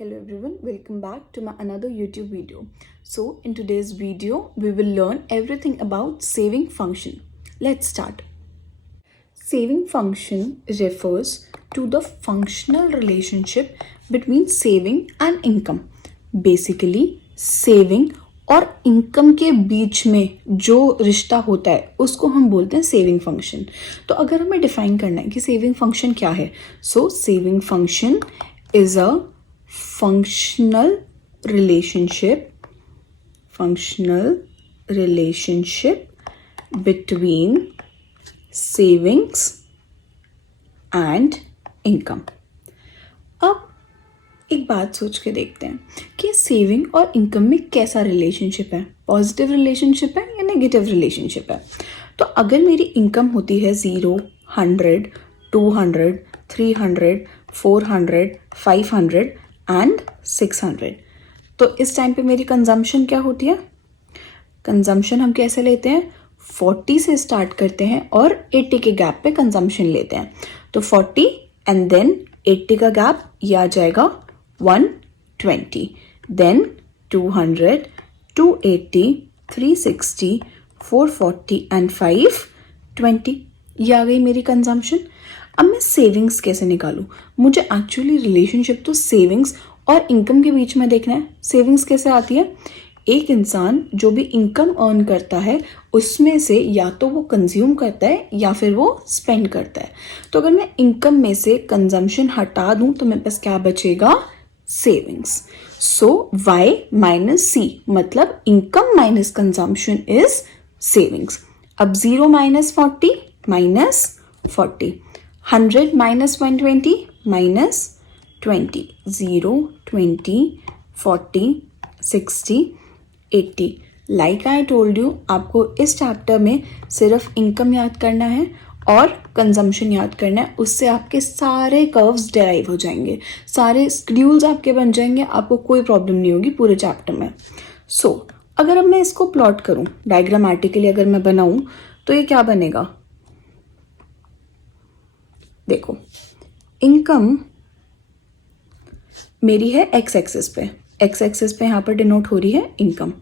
Hello everyone, welcome back to my another YouTube video. So in today's video, we will learn everything about saving function. Let's start. Saving function refers to the functional relationship between saving and income. Basically, saving और income के बीच में जो रिश्ता होता है उसको हम बोलते हैं सेविंग फंक्शन. तो अगर हमें डिफाइन करना है कि सेविंग फंक्शन क्या है, so saving function is a functional relationship between savings and income. अब एक बात सोच के देखते हैं कि सेविंग और इनकम में कैसा रिलेशनशिप है, पॉजिटिव रिलेशनशिप है या नेगेटिव रिलेशनशिप है. तो अगर मेरी इनकम होती है 0, 100, 200, 300, 400, 500 एंड 600, तो इस टाइम पे मेरी कंजम्पशन क्या होती है. कंजम्पशन हम कैसे लेते हैं, 40 से स्टार्ट करते हैं और 80 के गैप पे कंजम्पशन लेते हैं. तो 40 एंड देन 80 का गैप, ये आ जाएगा 120, देन 200, 280, 360, 440 एंड 520. ये आ गई मेरी कंजम्पशन. अब मैं सेविंग्स कैसे निकालूं. मुझे एक्चुअली रिलेशनशिप तो सेविंग्स और इनकम के बीच में देखना है. सेविंग्स कैसे आती है, एक इंसान जो भी इनकम अर्न करता है उसमें से या तो वो कंज्यूम करता है या फिर वो स्पेंड करता है. तो अगर मैं इनकम में से कंजम्पशन हटा दूं तो मेरे पास क्या बचेगा, सेविंग्स. सो Y माइनस C मतलब income minus consumption is savings. अब 0 minus 40 minus 40, 100 minus 120 minus 20, 0, 20, 40, 60, 80. Like I told you, आपको इस चैप्टर में सिर्फ इनकम याद करना है और कंजम्पशन याद करना है. उससे आपके सारे कर्व्स डेराइव हो जाएंगे, सारे शेड्यूल्स आपके बन जाएंगे, आपको कोई प्रॉब्लम नहीं होगी पूरे चैप्टर में. सो अगर अब मैं इसको प्लॉट करूं, डायग्रामेटिकली अगर मैं बनाऊं तो ये क्या बनेगा. देखो, इनकम मेरी है एक्स एक्सिस पे, एक्स एक्सिस पे यहाँ पर डिनोट हो रही है इनकम,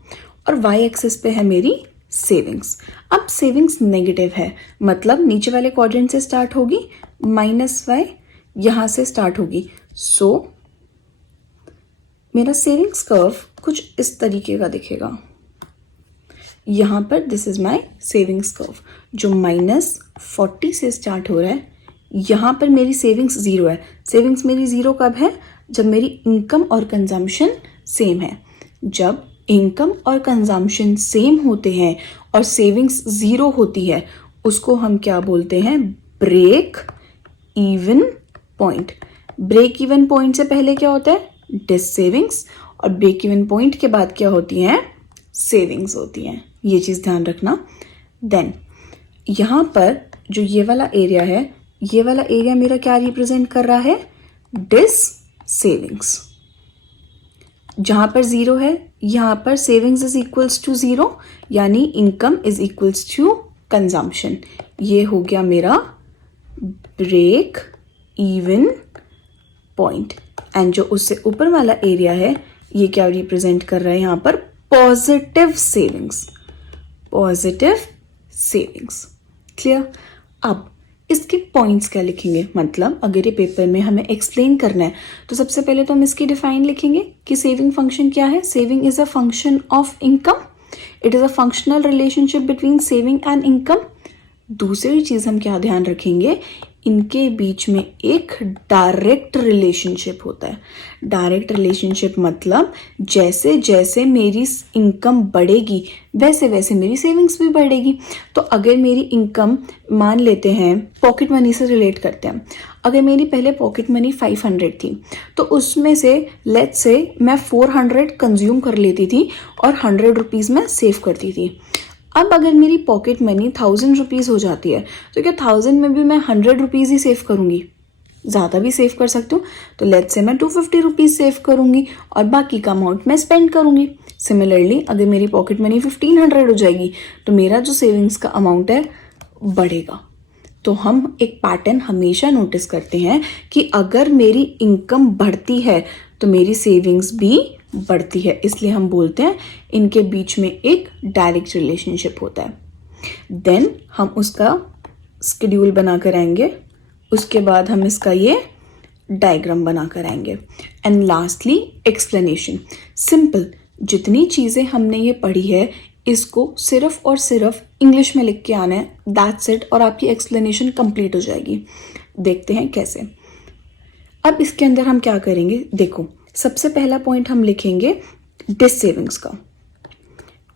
और वाई एक्सिस पे है मेरी सेविंग्स. अब सेविंग्स नेगेटिव है, मतलब नीचे वाले क्वाड्रेंट से स्टार्ट होगी, माइनस वाई यहाँ से स्टार्ट होगी. सो मेरा सेविंग्स कर्व कुछ इस तरीके का दिखेगा. यहाँ पर this is my savings curve जो -40 से स्टार्ट हो रहा है. यहाँ पर मेरी सेविंग्स 0 है. सेविंग्स मेरी 0 कब है, जब मेरी इनकम और कंजम्पशन सेम है. जब इनकम और कंजम्पशन सेम होते हैं और सेविंग्स 0 होती है उसको हम क्या बोलते हैं, break even point. Break even point से पहले क्या होता है, डिस सेविंग्स, और ब्रेक इवन पॉइंट के बाद क्या होती हैं, सेविंग्स होती हैं. ये चीज़ ध्यान रखना. देन यहाँ पर जो ये वाला एरिया है, ये वाला एरिया मेरा क्या रिप्रेजेंट कर रहा है, डिस सेविंग्स. जहां पर 0 है यहां पर सेविंग्स इज इक्वल्स टू 0, यानी income is equals to consumption. ये हो गया मेरा ब्रेक इवन पॉइंट. एंड जो उससे ऊपर वाला एरिया है ये क्या रिप्रेजेंट कर रहा है, यहां पर positive savings, positive savings. Clear. अब इसके पॉइंट्स क्या लिखेंगे, मतलब अगर ये पेपर में हमें एक्सप्लेन करना है तो सबसे पहले तो हम इसकी डिफाइन लिखेंगे कि सेविंग फंक्शन क्या है. Saving is a function of income. It is a functional relationship between saving and income. दूसरी चीज हम क्या ध्यान रखेंगे, इनके बीच में एक डायरेक्ट रिलेशनशिप होता है. डायरेक्ट रिलेशनशिप मतलब जैसे जैसे मेरी इनकम बढ़ेगी वैसे वैसे मेरी सेविंग्स भी बढ़ेगी. तो अगर मेरी इनकम, मान लेते हैं पॉकेट मनी से रिलेट करते हैं, अगर मेरी पहले पॉकेट मनी 500 थी तो उसमें से लेट्स से मैं 400 कंज्यूम कर लेती थी और 100 रुपीज़ मैं सेव करती थी. अब अगर मेरी पॉकेट मनी 1000 रुपीज़ हो जाती है तो क्या 1000 में भी मैं 100 रुपीज़ ही सेव करूँगी, ज़्यादा भी सेव कर सकती हूँ. तो लेट्स से मैं 250 रुपीज़ सेव करूँगी और बाकी का अमाउंट मैं स्पेंड करूँगी. सिमिलरली अगर मेरी पॉकेट मनी 1500 हो जाएगी तो मेरा जो सेविंग्स का अमाउंट है बढ़ेगा. तो हम एक पैटर्न हमेशा नोटिस करते हैं कि अगर मेरी इनकम बढ़ती है तो मेरी सेविंग्स भी बढ़ती है, इसलिए हम बोलते हैं इनके बीच में एक डायरेक्ट रिलेशनशिप होता है। देन हम उसका स्केड्यूल बना कर आएंगे, उसके बाद हम इसका ये डायग्राम बना कर आएंगे। एंड लास्टली एक्सप्लेनेशन, सिंपल, जितनी चीज़ें हमने ये पढ़ी है इसको सिर्फ और सिर्फ इंग्लिश में लिख के आना है, दैट्स इट, और आपकी एक्सप्लेनेशन कंप्लीट हो जाएगी। देखते हैं कैसे। अब इसके अंदर हम क्या करेंगे, देखो सबसे पहला पॉइंट हम लिखेंगे डिस सेविंग्स का,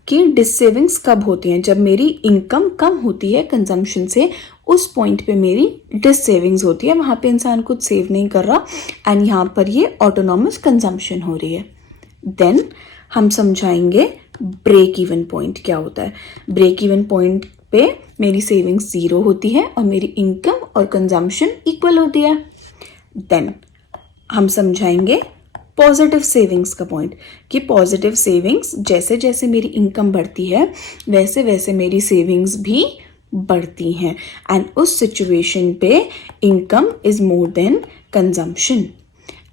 कि डिस सेविंग्स कब होती हैं, जब मेरी इनकम कम होती है कंजम्पशन से, उस पॉइंट पे मेरी डिस सेविंग्स होती है, वहाँ पे इंसान कुछ सेव नहीं कर रहा एंड यहाँ पर ये ऑटोनॉमस कंजम्पशन हो रही है। देन हम समझाएंगे ब्रेक इवन पॉइंट क्या होता है। ब्रेक इवन पॉइंट पे मेरी सेविंग्स 0 होती है और मेरी इनकम और कंजम्पशन इक्वल होती है। देन हम समझाएंगे पॉजिटिव सेविंग्स का पॉइंट, कि पॉजिटिव सेविंग्स जैसे जैसे मेरी इनकम बढ़ती है वैसे वैसे मेरी सेविंग्स भी बढ़ती हैं एंड उस सिचुएशन पे income is more than consumption.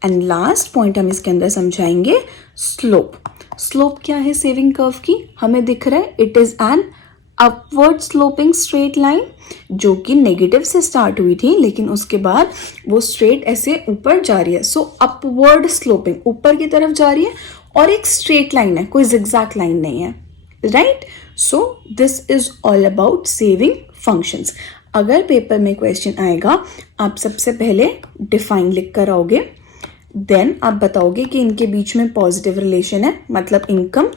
And last point हम इसके अंदर समझाएंगे स्लोप। स्लोप क्या है सेविंग कर्व की, हमें दिख रहा है it is an upward sloping straight line, जो कि नेगेटिव से स्टार्ट हुई थी लेकिन उसके बाद वो स्ट्रेट ऐसे ऊपर जा रही है। सो अपवर्ड स्लोपिंग, ऊपर की तरफ जा रही है और एक स्ट्रेट लाइन है, कोई जिगजैग लाइन नहीं है, right. So this is all about saving functions. अगर पेपर में क्वेश्चन आएगा आप सबसे पहले डिफाइन लिख कर आओगे, देन आप बताओगे कि इनके बीच में पॉजिटिव रिलेशन है, मतलब इनकम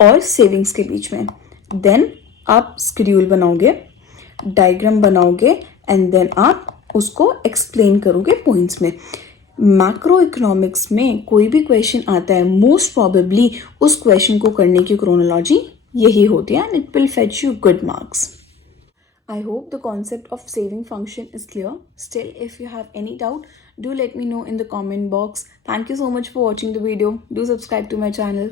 और सेविंग्स के बीच में। देन आप स्केड्यूल बनाओगे, डायग्राम बनाओगे एंड देन आप उसको एक्सप्लेन करोगे पॉइंट्स में। मैक्रो इकोनॉमिक्स में कोई भी क्वेश्चन आता है मोस्ट प्रोबेबली उस क्वेश्चन को करने की क्रोनोलॉजी यही होती है and it will fetch you good marks. I hope the concept of saving function is clear. Still, if you have any doubt, do let me know in the comment box. Thank you so much for watching the video. Do subscribe to my channel.